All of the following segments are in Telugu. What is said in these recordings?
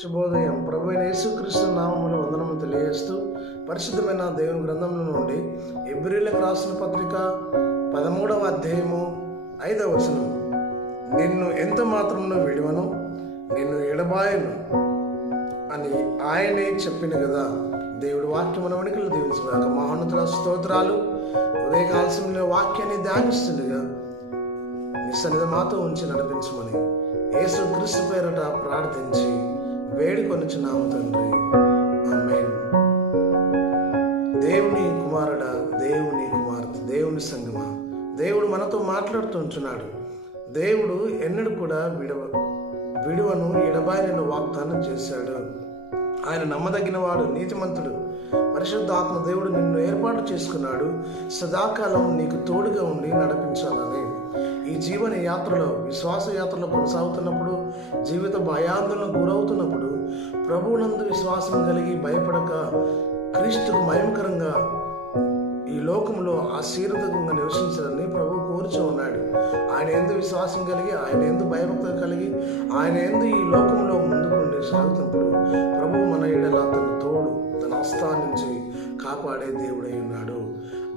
శుభోదయం. ప్రభు అయిన యేసుక్రీస్తు నామములో వందనములు తెలియజేస్తూ పరిశుద్ధమైన దేవుని గ్రంథంలో నుండి హెబ్రీయులకు రాసిన పత్రిక 13వ అధ్యాయము 5వ వచనం, నిన్ను ఎంత మాత్రమును విడువను, నిన్ను ఎడబాయను అని ఆయనే చెప్పిన కదా. దేవుడి వాక్యం మన వెనుకలు దీవించుగాక. మహోన్నతుల స్తోత్రాలు. ఉదయకాల సమయంలో వాక్యాన్ని ధ్యానిస్తుండగా నీ సన్నిధి మాతో ఉంచి నడిపించమని యేసు క్రీస్తు పేరట ప్రార్థించి వేడుకొనుచున్నాము తండ్రి, ఆమేన్. దేవుని కుమారుడా, దేవుని కుమార్తె, దేవుని సంగమా, దేవుడు మనతో మాట్లాడుతుంటున్నాడు. దేవుడు ఎన్నడూ కూడా విడువను ఎడబాయనను వాగ్దానం చేశాడు. ఆయన నమ్మదగిన వాడు, నీతిమంతుడు. పరిశుద్ధాత్మ దేవుడు నిన్ను ఏర్పాటు చేసుకున్నాడు సదాకాలం నీకు తోడుగా ఉండి నడిపించాలని. ఈ జీవన యాత్రలో, విశ్వాస యాత్రలో కొనసాగుతున్నప్పుడు, జీవిత భయాందోళనకు గురవుతున్నప్పుడు ప్రభువునందు విశ్వాసం కలిగి భయపడక క్రీస్తుకు మహిమకరంగా ఈ లోకంలో ఆశీర్వాదంగా నివసించాలని ప్రభు కోరుచూ ఉన్నాడు. ఆయన ఎందు విశ్వాసం కలిగి, ఆయన ఎందు భయభక్తి కలిగి, ఆయన ఎందు ఈ లోకంలో ముందుకుండి సాగుతున్నప్పుడు ప్రభు మన ఎడల తన తోడు, తన హస్తాల నుంచి కాపాడే దేవుడై ఉన్నాడు.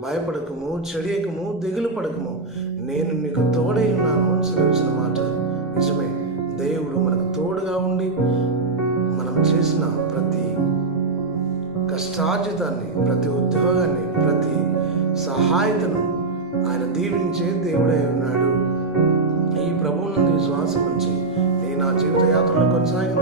భయపడకము, చెడియకము, దిగులు పడకము, నేను నీకు తోడై ఉన్నాను సెలవించిన మాట నిజమే. దేవుడు మనకు తోడుగా ఉండి మనం చేసిన ప్రతి కష్టార్జితాన్ని, ప్రతి ఉద్యోగాన్ని, ప్రతి సహాయతను ఆయన దీవించే దేవుడై ఉన్నాడు. ఈ ప్రభువు నుండి విశ్వాసం ఉంచి నేను నా జీవిత యాత్రలో కొనసాగిన